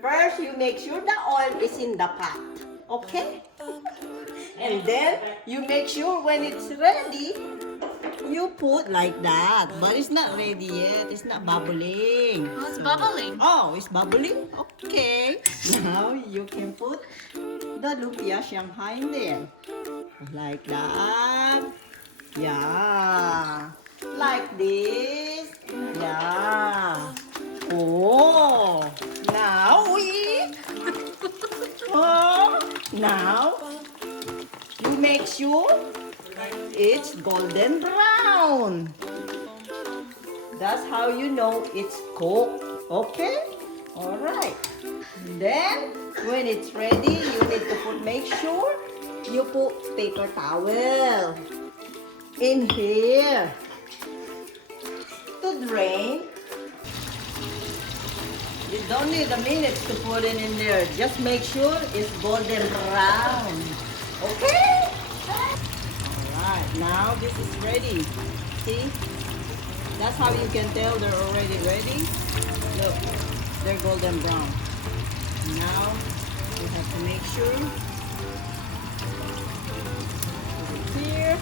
First, you make sure the oil is in the pot. Okay? And then, you make sure when it's ready, you put like that. But it's not ready yet. It's not bubbling. Oh, it's bubbling. Oh, it's bubbling? Okay. Now, you can put the lumpia Shanghai in there. Like that. Yeah. Like this. Yeah. Oh. Now we. Oh. Now you make sure it's golden brown. That's how you know it's cooked. Okay? Alright. Then, when it's ready, you need to make sure you put paper towel in here to drain. You don't need a minute to put it in there. Just make sure it's golden brown. Okay? Alright, now this is ready. See? That's how you can tell they're already ready. Look, they're golden brown. Now, you have to make sure. Put it here.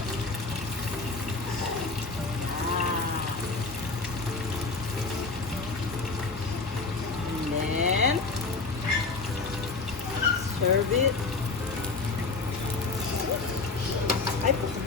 And then, serve it. I put